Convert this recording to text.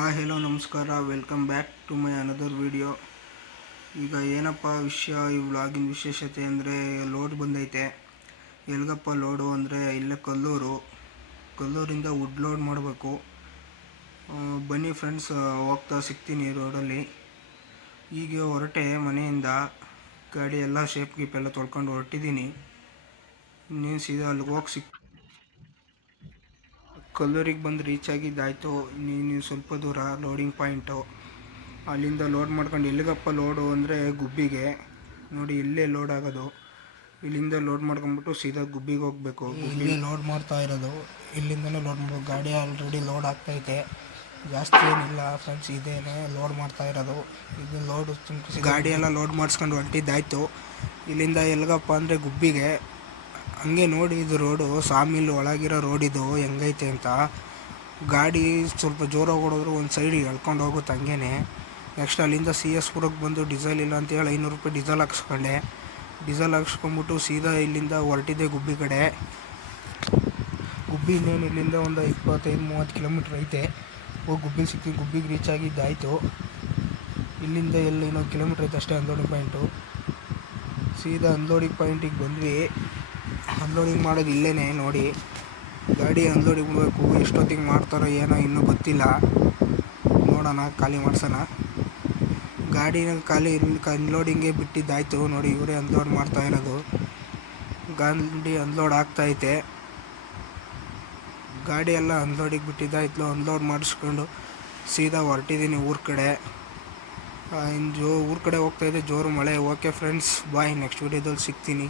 ಹಾಂ ಹೆಲೋ ನಮಸ್ಕಾರ. Welcome back to my another video ಈಗ ಏನಪ್ಪ ವಿಷಯ, ಈ ವ್ಲಾಗಿನ ವಿಶೇಷತೆ ಅಂದರೆ ಲೋಡ್ ಬಂದೈತೆ. ಎಲ್ಗಪ್ಪ ಲೋಡು ಅಂದರೆ ಇಲ್ಲೇ ಕಲ್ಲೂರು. ಕಲ್ಲೂರಿಂದ ವುಡ್ ಲೋಡ್ ಮಾಡಬೇಕು. ಬನ್ನಿ ಫ್ರೆಂಡ್ಸ್ ಹೋಗ್ತಾ ಸಿಗ್ತೀನಿ ರೋಡಲ್ಲಿ ಈಗ ಹೊರಟೆ ಮನೆಯಿಂದ. ಗಾಡಿ ಎಲ್ಲ ಶೇಪ್ ಗೀಪ್ ಎಲ್ಲ ತೊಳ್ಕೊಂಡು ಹೊರಟಿದ್ದೀನಿ. ಇನ್ನೇನು ಸೀದಾ ಅಲ್ಲಿಗೆ ಹೋಗಿ ಸಿಕ್ ಕಲ್ಲೂರಿಗೆ ಬಂದು ರೀಚ್ ಆಗಿದ್ದಾಯಿತು. ನೀನು ಸ್ವಲ್ಪ ದೂರ ಲೋಡಿಂಗ್ ಪಾಯಿಂಟು ಅಲ್ಲಿಂದ ಲೋಡ್ ಮಾಡ್ಕೊಂಡು ಎಲ್ಲಿಗಪ್ಪ ಲೋಡು ಅಂದರೆ ಗುಬ್ಬಿಗೆ. ನೋಡಿ ಇಲ್ಲೇ ಲೋಡ್ ಆಗೋದು. ಇಲ್ಲಿಂದ ಲೋಡ್ ಮಾಡ್ಕೊಂಬಿಟ್ಟು ಸೀದಾ ಗುಬ್ಬಿಗೆ ಹೋಗಬೇಕು. ಇಲ್ಲಿ ಲೋಡ್ ಮಾಡ್ತಾ ಇರೋದು. ಇಲ್ಲಿಂದಲೇ ಲೋಡ್ ಮಾಡ್ಬೇಕು. ಗಾಡಿ ಆಲ್ರೆಡಿ ಲೋಡ್ ಆಗ್ತೈತೆ ಜಾಸ್ತಿ ಏನಿಲ್ಲ ಫ್ರೆಂಡ್ಸ್ ಇದೇನೆ ಲೋಡ್ ಮಾಡ್ತಾ ಇರೋದು. ಇದು ಲೋಡ್ ಗಾಡಿ ಎಲ್ಲ ಲೋಡ್ ಮಾಡಿಸ್ಕೊಂಡು ಹೊಂಟಿದ್ದಾಯ್ತು. ಇಲ್ಲಿಂದ ಎಲ್ಲಿಗಪ್ಪ ಅಂದರೆ ಗುಬ್ಬಿಗೆ. ಹಂಗೆ ನೋಡಿ ಇದು ರೋಡು ಸಾಮಿಲ್ ಒಳಗಿರೋ ರೋಡ್ ಇದು, ಹೆಂಗೈತೆ ಅಂತ. ಗಾಡಿ ಸ್ವಲ್ಪ ಜೋರಾಗಿ ಓಡಿದ್ರು ಒಂದು ಸೈಡ್ ಎಳ್ಕೊಂಡು ಹೋಗುತ್ತೆ ಹಂಗೇನೆ. ನೆಕ್ಸ್ಟ್ ಅಲ್ಲಿಂದ ಸಿ ಎಸ್ ಪುರಕ್ಕೆ ಬಂದು ಡೀಸೆಲ್ ಇಲ್ಲ ಅಂತೇಳಿ ಐನೂರು ರೂಪಾಯಿ ಡೀಸೆಲ್ ಹಾಕ್ಸ್ಕೊಂಡೆ. ಡೀಸೆಲ್ ಹಾಕ್ಸ್ಕೊಂಬಿಟ್ಟು ಸೀದಾ ಇಲ್ಲಿಂದ ಹೊರಟಿದೆ ಗುಬ್ಬಿ ಕಡೆ. ಗುಬ್ಬಿ ಇನ್ನೇನು ಇಲ್ಲಿಂದ ಒಂದು ಇಪ್ಪತ್ತೈದು, ಮೂವತ್ತು ಕಿಲೋಮೀಟ್ರ್ ಐತೆ. ಹೋಗಿ ಗುಬ್ಬಿ ಸಿಕ್ಕಿ, ಗುಬ್ಬಿಗೆ ರೀಚ್ ಆಗಿದ್ದಾಯಿತು. ಇಲ್ಲಿಂದ ಎಲ್ಲಿ ಇನ್ನೊಂದು ಕಿಲೋಮೀಟ್ರ್ ಐತೆ ಅಷ್ಟೇ ಅಂದೋಡಿ ಪಾಯಿಂಟು ಸೀದಾ ಅಂದೋಡಿ ಪಾಯಿಂಟಿಗೆ ಬಂದ್ವಿ. ಅನ್ಲೋಡಿಂಗ್ ಮಾಡೋದು ಇಲ್ಲೇ ನೋಡಿ. ಗಾಡಿ ಅನ್ಲೋಡಿಂಗ್ ಮಾಡಬೇಕು, ಎಷ್ಟೊತ್ತಿಗೆ ಮಾಡ್ತಾರೋ ಏನೋ ಇನ್ನೂ ಗೊತ್ತಿಲ್ಲ. ನೋಡೋಣ, ಖಾಲಿ ಮಾಡ್ಸೋಣ. ಗಾಡಿನ ಖಾಲಿ ಅನ್ಲೋಡಿಂಗೇ ಬಿಟ್ಟಿದ್ದಾಯಿತು, ನೋಡಿ, ಇವರೇ ಅನ್ಲೋಡ್ ಮಾಡ್ತಾ ಇರೋದು. ಗಾಡಿ ಅನ್ಲೋಡ್ ಆಗ್ತೈತೆ ಗಾಡಿ ಎಲ್ಲ ಅನ್ಲೋಡಿಗೆ ಬಿಟ್ಟಿದ್ದಾಯ್ತು ಅನ್ಲೋಡ್ ಮಾಡಿಸ್ಕೊಂಡು ಸೀದಾ ಹೊರಟಿದ್ದೀನಿ ಊರ ಕಡೆ. ಇನ್ನು ಜೋ, ಊರ ಕಡೆ ಹೋಗ್ತಾಯಿದ್ದೆ ಜೋರು ಮಳೆ. ಓಕೆ ಫ್ರೆಂಡ್ಸ್, ಬಾಯ್, ನೆಕ್ಸ್ಟ್ ವೀಡಿಯೋದಲ್ಲಿ ಸಿಗ್ತೀನಿ.